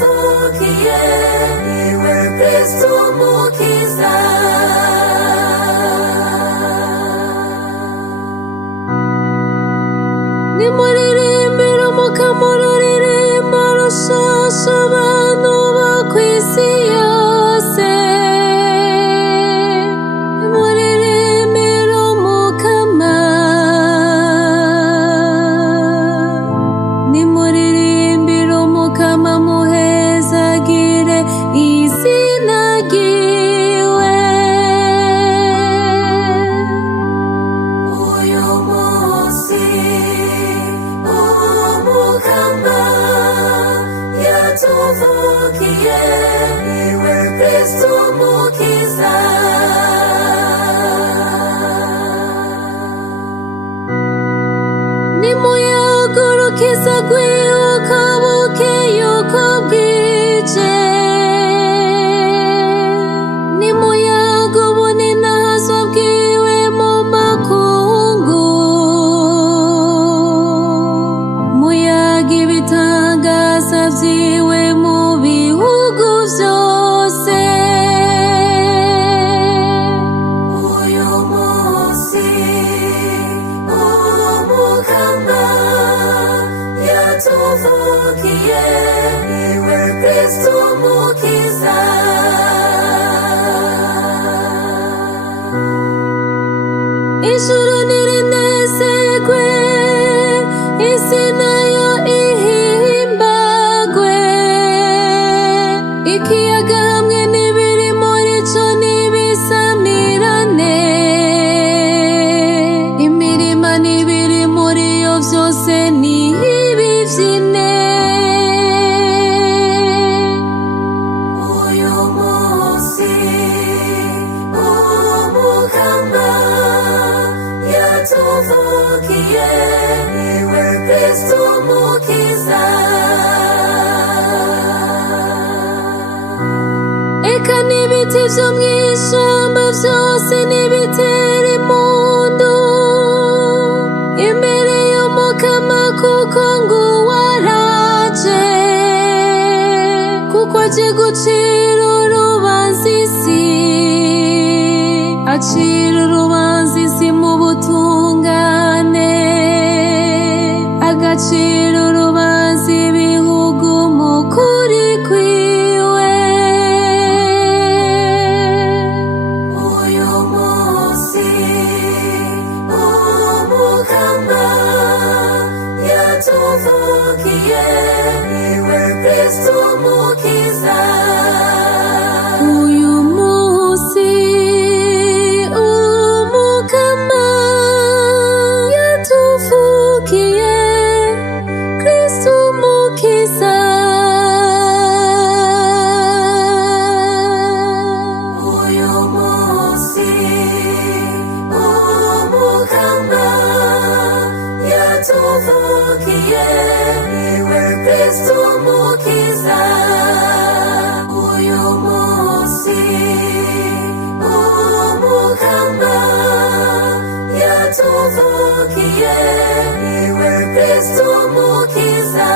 yatuvukiye niwe Kristo Mukiza. Nimuririmbire umukamo ruririmba rushasha abantu bo kw'isi yose. Nimuririmbire umukama, nimuririmbire umukama muhezagire izina ryiwe. Uyu munsi umukama yatuvukiye niwe Kristo Mukiza. Nimuyagurukiza rwibuka bukeye uko bwije, nimuyaga ubuninazo bwiwe mu makungu, muyaga ibitangaza vyiwe mu bihugu vyose. Uyu munsi umukama yatuvukiye niwe Kristo Mukiza. Ijuru nirinezerwe, isi nayo ihimbagwe, ikiyaga hamwe n'ibiri muri co nibisamirane, imirima n'ibiri muri yo vyose nibivyine. Uyu munsi umukama yatuvukiye niwe Kristo Mukiza. Eka n'ibiti vyo mw'ishamba vyose nibitera impundu imbere y'umukama, kuko nguwo araje, kuko aje gucira urubanza isi, acira urubanza isi mu butungane, agacira urubanza ibihugu mu kuri kwiwe. Uyu munsi umukama yatuvukiye niwe Kristo Mukiza. Uyu munsi umukama yatuvukiye Kristo Mukiza. Uyu munsi umukama yatuvukiye niwe Kristo Mukiza. Uyu munsi umukama yatuvukiye niwe Kristo Mukiza.